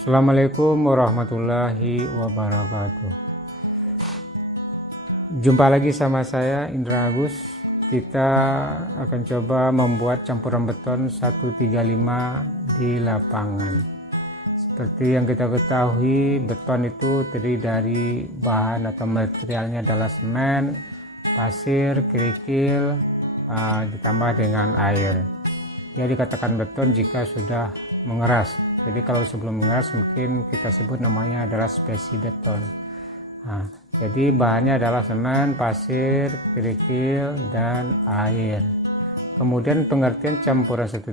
Assalamualaikum warahmatullahi wabarakatuh. Jumpa lagi sama saya Indra Agus. Kita akan coba membuat campuran beton 135 di lapangan. Seperti yang kita ketahui, beton itu terdiri dari bahan atau materialnya adalah semen, pasir, kerikil, ditambah dengan air. Dia dikatakan beton jika sudah mengeras. Jadi kalau sebelum mengeras mungkin kita sebut namanya adalah spesi beton. Jadi bahannya adalah semen, pasir, kerikil, dan air. Kemudian pengertian campuran 135,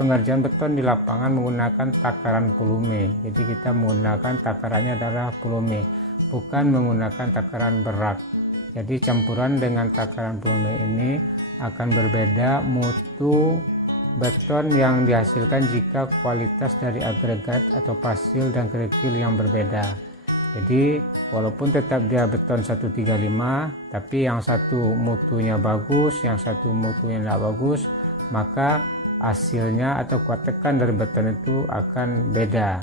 pengerjaan beton di lapangan menggunakan takaran volume. Jadi kita menggunakan takarannya adalah volume, bukan menggunakan takaran berat. Jadi campuran dengan takaran volume ini akan berbeda mutu beton yang dihasilkan jika kualitas dari agregat atau pasir dan kerikil yang berbeda. Jadi walaupun tetap dia beton 135, tapi yang satu mutunya bagus, yang satu mutunya tidak bagus, maka hasilnya atau kuat tekan dari beton itu akan beda.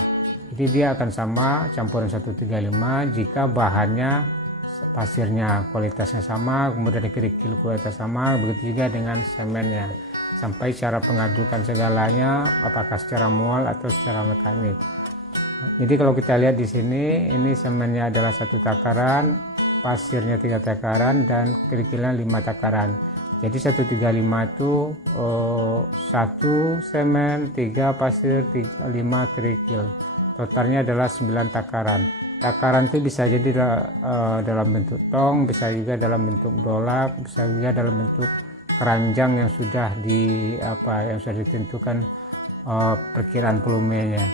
Jadi dia akan sama campuran 135 jika bahannya, pasirnya kualitasnya sama, kemudian kerikil kualitas sama, begitu juga dengan semennya. Sampai cara pengadukan segalanya apakah secara manual atau secara mekanik. Jadi kalau kita lihat di sini, ini semennya adalah 1 takaran, pasirnya 3 takaran, dan kerikilnya 5 takaran. Jadi 135 itu 1 semen, 3 pasir, 5 kerikil. Totalnya adalah 9 takaran. Takaran itu bisa jadi dalam bentuk tong, bisa juga dalam bentuk dolak, bisa juga dalam bentuk keranjang yang sudah ditentukan perkiraan volumenya.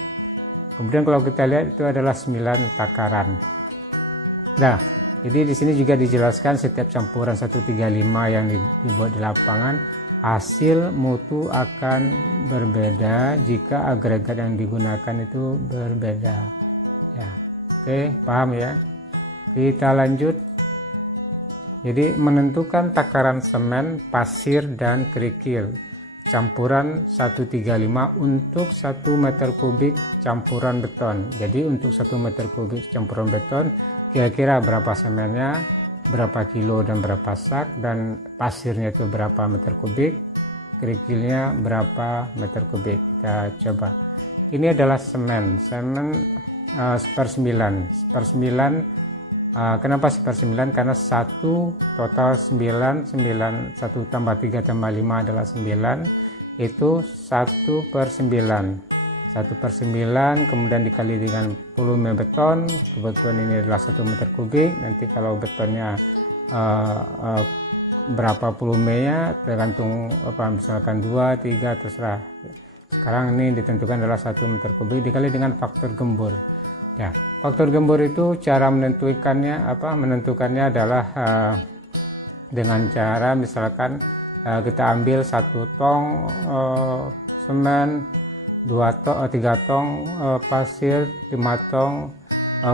Kemudian kalau kita lihat itu adalah 9 takaran. Nah, jadi di sini juga dijelaskan setiap campuran 135 yang dibuat di lapangan, hasil mutu akan berbeda jika agregat yang digunakan itu berbeda. Ya, oke, paham ya? Kita lanjut. Jadi menentukan takaran semen, pasir, dan kerikil campuran 135 untuk 1 meter kubik campuran beton. Jadi untuk 1 meter kubik campuran beton kira-kira berapa semennya, berapa kilo dan berapa sak, dan pasirnya itu berapa meter kubik, kerikilnya berapa meter kubik. Kita coba. Ini adalah semen 1/9. Kenapa 1/9? Karena 1 total 9, 1 tambah 3 tambah 5 adalah 9, itu 1/9. 1/9 kemudian dikali dengan volume beton, kebetulan ini adalah 1 meter kubik. Nanti kalau betonnya berapa volumenya tergantung misalkan 2, 3 terserah. Sekarang ini ditentukan adalah 1 meter kubik dikali dengan faktor gembur. Ya, faktor gembur itu cara menentukannya adalah dengan cara misalkan kita ambil 1 tong semen, 3 tong pasir, 5 tong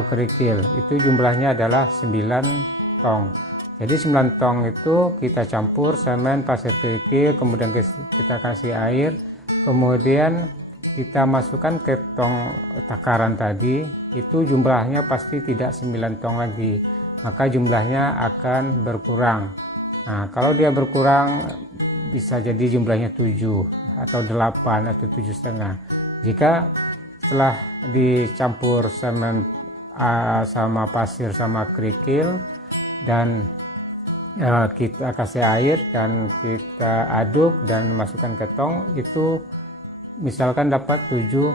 kerikil. Itu jumlahnya adalah 9 tong. Jadi 9 tong itu kita campur semen, pasir, kerikil, kemudian kita kasih air, kemudian kita masukkan ke tong takaran tadi, itu jumlahnya pasti tidak 9 tong lagi, maka jumlahnya akan berkurang. Nah, kalau dia berkurang bisa jadi jumlahnya 7 atau 8 atau 7,5. Jika setelah dicampur semen sama pasir sama kerikil dan kita kasih air dan kita aduk dan masukkan ke tong, itu misalkan dapat 7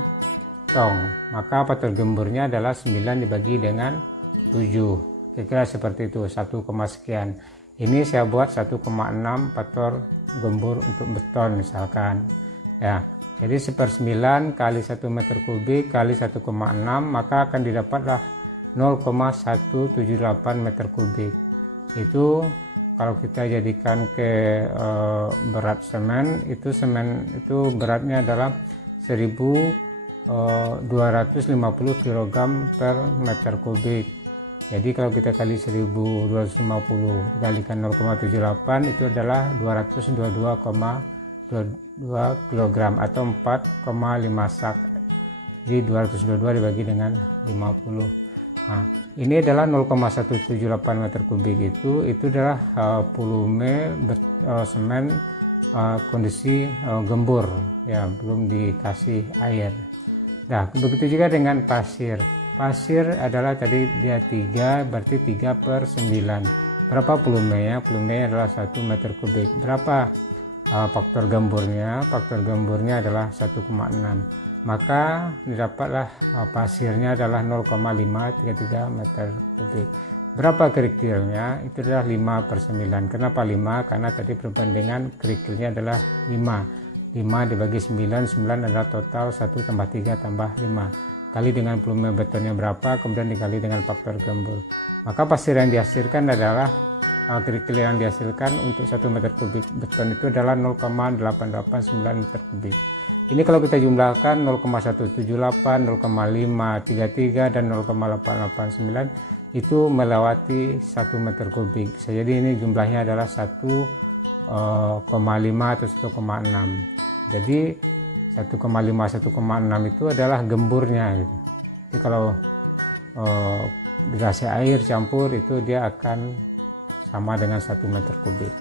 tong, maka faktor gemburnya adalah 9 dibagi dengan 7, kira-kira seperti itu, 1, sekian. Ini saya buat 1,6 faktor gembur untuk beton misalkan ya. Jadi 1/9 kali 1 meter kubik kali 1,6, maka akan didapatlah 0,178 meter kubik. Itu kalau kita jadikan ke berat semen itu beratnya adalah 1250 kg per meter kubik. Jadi kalau kita kali 1250 dikalikan 0,78 itu adalah 222,22 kg atau 4,5 sak Jadi 222 dibagi dengan 50. Nah, ini adalah 0,178 meter kubik itu adalah volume semen kondisi gembur ya, belum dikasih air. Nah, begitu juga dengan pasir. Pasir adalah tadi dia 3, berarti 3/9. Berapa volumenya? Volumenya adalah 1 meter kubik. Berapa faktor gemburnya? Faktor gemburnya adalah 1,6. Maka didapatlah pasirnya adalah 0,533 meter kubik. Berapa kerikilnya? Itu adalah 5/9. Kenapa 5? Karena tadi perbandingan kerikilnya adalah 5. 5 dibagi 9, 9 adalah total 1 tambah 3 tambah 5. Kali dengan volume betonnya berapa, kemudian dikali dengan faktor gembur. Maka pasir yang dihasilkan adalah kerikil yang dihasilkan untuk 1 meter kubik beton itu adalah 0,889 meter kubik. Ini kalau kita jumlahkan 0,178, 0,533 dan 0,889 itu melewati 1 meter kubik. Jadi ini jumlahnya adalah 1,5 atau 1,6. Jadi 1,5 1,6 itu adalah gemburnya gitu. Jadi kalau dikasih air campur itu dia akan sama dengan 1 meter kubik.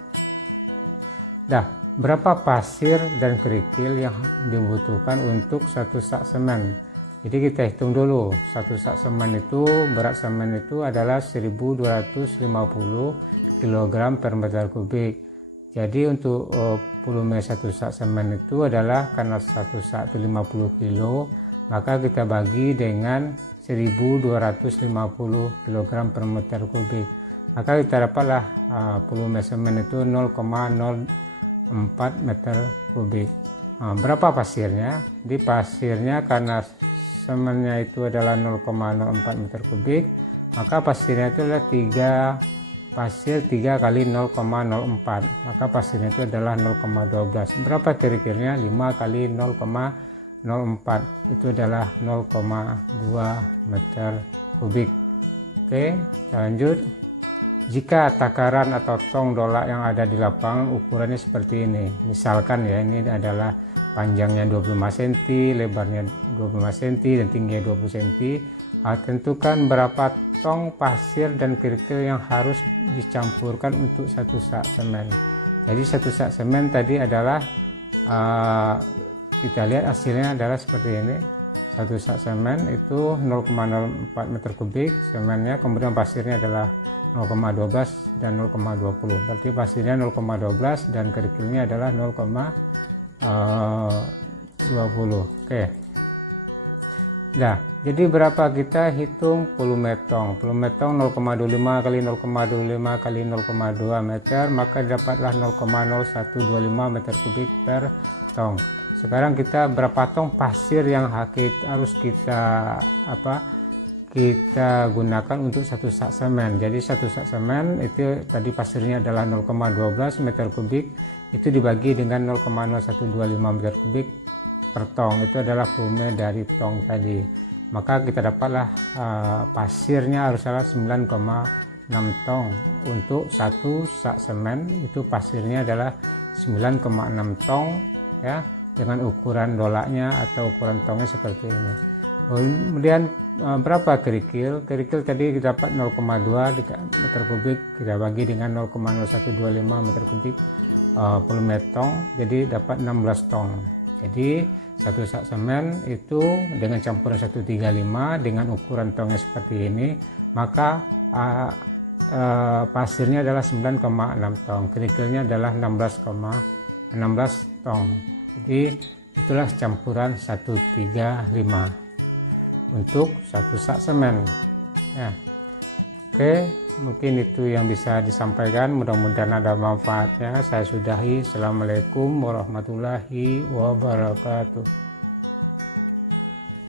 Nah, berapa pasir dan kerikil yang dibutuhkan untuk 1 sak semen? Jadi kita hitung dulu. 1 sak semen itu, berat semen itu adalah 1250 kg per meter kubik. Jadi untuk volume 1 sak semen itu adalah, karena 1 sak itu 50 kilo, maka kita bagi dengan 1250 kg per meter kubik. Maka kita dapatlah volume semen itu 0,04 meter kubik. Berapa pasirnya? Di pasirnya, karena semennya itu adalah 0,04 meter kubik, maka pasirnya itu adalah 3 kali 0,04, maka pasirnya itu adalah 0,12. Berapa kerikilnya? 5 kali 0,04 itu adalah 0,2 meter kubik. Oke, lanjut. Jika takaran atau tong dolak yang ada di lapangan ukurannya seperti ini, misalkan ya, ini adalah panjangnya 25 cm, lebarnya 25 cm dan tingginya 20 cm. Tentukan berapa tong pasir dan kerikil yang harus dicampurkan untuk 1 sak semen. Jadi 1 sak semen tadi adalah kita lihat hasilnya adalah seperti ini. 1 sak semen itu 0,04 meter kubik semennya, kemudian pasirnya adalah 0,12 dan 0,20. Berarti pasirnya 0,12 dan kerikilnya adalah 0,20. Oke. Nah, jadi berapa kita hitung volume tong? Volume tong 0,25 kali 0,25 kali 0,2 meter, maka dapatlah 0,0125 meter kubik per tong. Sekarang kita berapa tong pasir yang harus kita gunakan untuk 1 sak semen. Jadi 1 sak semen itu tadi pasirnya adalah 0,12 meter kubik, itu dibagi dengan 0,0125 meter kubik per tong, itu adalah volume dari tong tadi. Maka kita dapatlah pasirnya harus adalah 9,6 tong. Untuk 1 sak semen itu pasirnya adalah 9,6 tong ya, dengan ukuran dolaknya atau ukuran tongnya seperti ini. Kemudian berapa kerikil? Kerikil tadi kita dapat 0,2 meter kubik, kita bagi dengan 0,0125 meter kubik volume tong, jadi dapat 16 tong. Jadi 1 sak semen itu dengan campuran 135 dengan ukuran tongnya seperti ini, maka pasirnya adalah 9,6 tong, kerikilnya adalah 16 tong. Jadi itulah campuran 135 untuk 1 sak semen ya. Oke, mungkin itu yang bisa disampaikan, mudah-mudahan ada manfaatnya. Saya sudahi. Assalamualaikum warahmatullahi wabarakatuh.